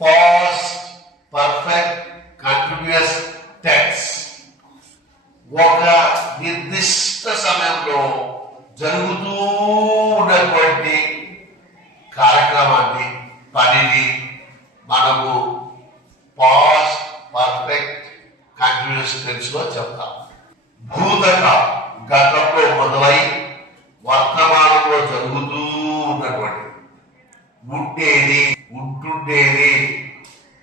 past perfect continuous tense. ఒక నిర్దిష్ట సమయంలో జరుగుతూ ఉన్నటువంటి కార్యక్రమాన్ని పనిని మనము పాస్ట్ పర్ఫెక్ట్ కంటిన్యూస్ టెన్స్ లో చెప్తాం. భూతక గతంలో మొదలై వర్తమానంలో జరుగుతూ ఉన్నటువంటి ఉండేది, ఉంటుండేది,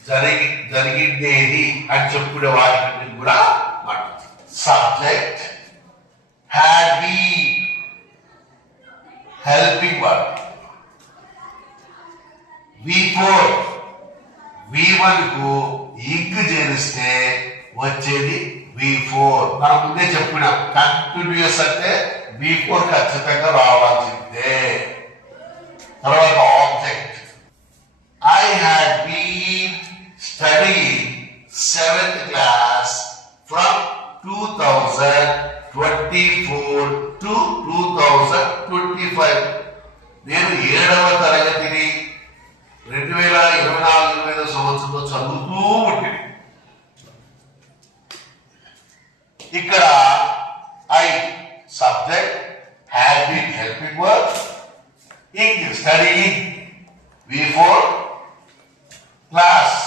జరిగిండేది అని చెప్పుకునే వాటిని కూడా subject, had been, helping word. V4 V1 కు ఇంక్ చేరిస్తే వచ్చేది V4. మనం ముందే చెప్పినాం కంటిన్యూస్ అంటే V4 ఖచ్చితంగా రావాల్సిందే. తర్వాత object, I had been studying 7th class from 2024 to 2025. నేను 7వ తరగతిని 2024-25 సంవత్సరంలో చదువుతూ ఉంటుంది. ఇక్కడ I subject, had been helping word, ing studying, V4 plus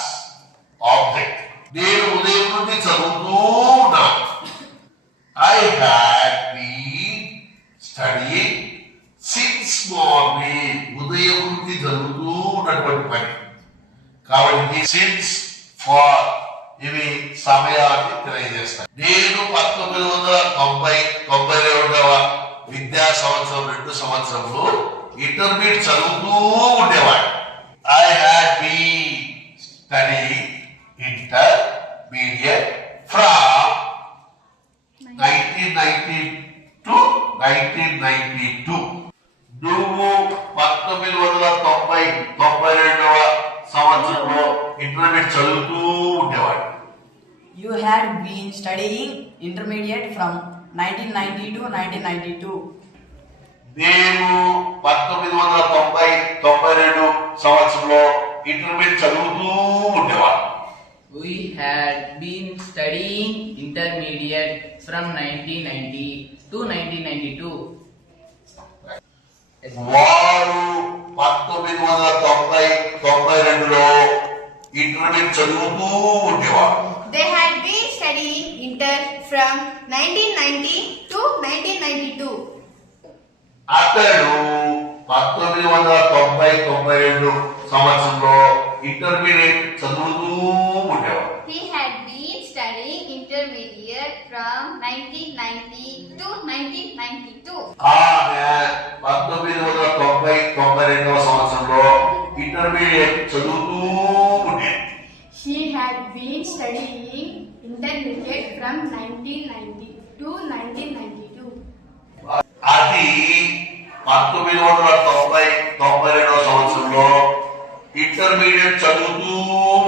object. నేను ఉదయం నుండి చదువుతూ ఉన్నాను. I had been studying since morning. ఉదయం నుండి జరుగుతూ ఉన్నటువంటి పని కాబట్టి సిన్స్, ఫార్ ఇవి సమయాన్ని తెలియజేస్తాయి. నేను 1992వ విద్యా సంవత్సరం 2 సంవత్సరంలో ఇంటర్మీడియట్ చదువుతూ ఉండేవాడు. I had been studying intermediate from 1990 to 1992. నువ్వు 1992వ సంవత్సరంలో ఇంటర్మీడియట్ చదువుతూ ఉండేవాడు. You had been studying intermediate from 1990 to 1992. నేను 1992 సంవత్సరంలో ఇంటర్మీడియట్ చదువుతూ ఉండేవాడు. We had been studying intermediate from 1990 to 1992. వారు 1992లో ఇంటర్మీడియట్ చదువుతూ ఉండేవాడు. They had been studying inter from 1990 to 1992. అతడు 1992 సంవత్సరంలో ఇంటర్మీడియట్ చదువుతూ ఉండేవాడు. He had been studying intermediate from 1990 to 1992. ఆమె 1992వ సంవత్సరంలో ఇంటర్మీడియట్ చదువుతూ ఉండేది. She had been studying intermediate from 1990 to 1992. అది 1992వ సంవత్సరంలో ఇంటర్మీడియట్ చదువుతూ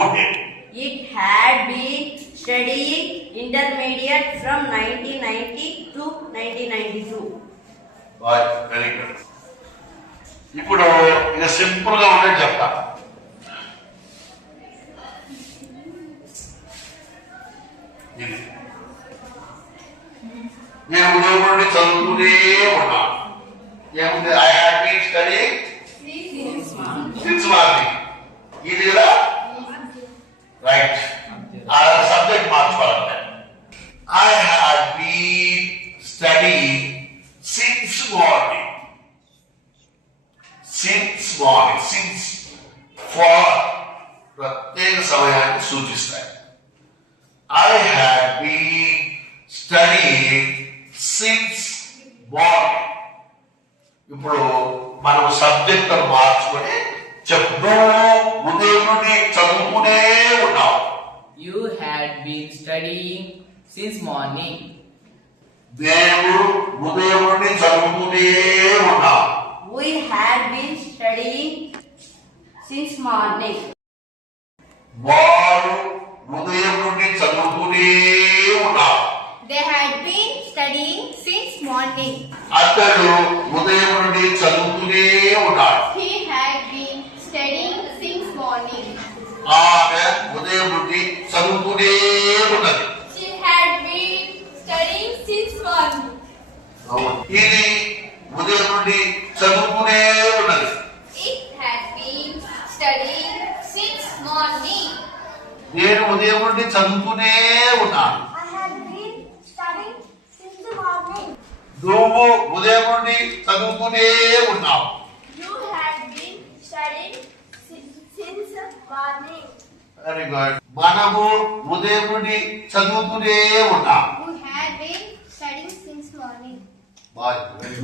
ఉండేది. It had been studying intermediate from 1990 to 1992. Very good. ఇప్పుడు ఇది సింపుల్ గా ఉండే చెప్తా. ఇది నేను ఉదయం నుండి చదువుతూనే ఉన్నాను. ఏముంది? I had been studying since morning. ఇది కదా రైట్. ఆ సబ్జెక్ట్ మార్చుకోవాలంటే I had been studying since morning. Since morning, since for ప్రత్యేక సమయాన్ని సూచిస్తాయి. I had been studying since morning. ఇప్పుడు మనం సబ్జెక్ట్ మార్చుకొని చెప్తూ ఉదయం నుండి చదువుతూనే ఉన్నాం. You had been studying since morning. దేవుడు ఉదయం నుండి చదువుతూనే ఉన్నాం. We had been studying since morning. వారు ఉదయం నుండి చదువుతూనే ఉన్నాం. They had been studying since morning. అతడు ఉదయం నుండి చదువుతూనే ఉన్నాడు. He had been studying since morning. ఉదయం నుండి చదువుతూనే ఉన్నది. She had been studying since morning. ఇది ఉదయం నుండి చదువుతూనే ఉన్నది. It had been studying since morning. నేను ఉదయం నుండి చదువుతూనే ఉన్నాను. I had been studying since the morning. నువ్వు ఉదయం నుండి చదువుతూనే ఉన్నావు. You had been studying since morning. Very good. మనము ఉదయం నుండి చదువుతూనే ఉన్నాం. You had been studying since morning.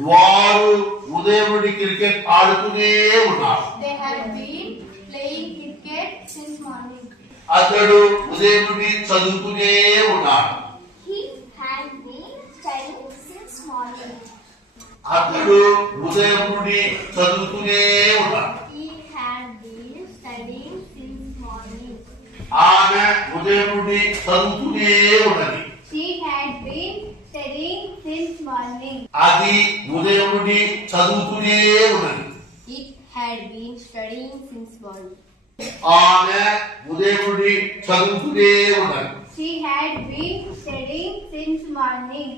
వారు ఉదయం నుండి క్రికెట్ ఆడుతూనే ఉన్నారు. They had been playing cricket since morning. అతడు ఉదయం నుండి చదువుతూనే ఉన్నాడు. He had been studying since morning. అతడు ఉదయం నుండి చదువుతూనే ఉన్నాడు. He had been studying since morning. ఆమె ఉదయం నుండి చదువుతూనే ఉన్నది. She had been studying since morning. అది ఉదయం నుండి చదువుతూనే ఉన్నది. It had been studying since morning. ఆమె ఉదయం నుండి చదువుతూనే ఉన్నది. She had been studying since morning.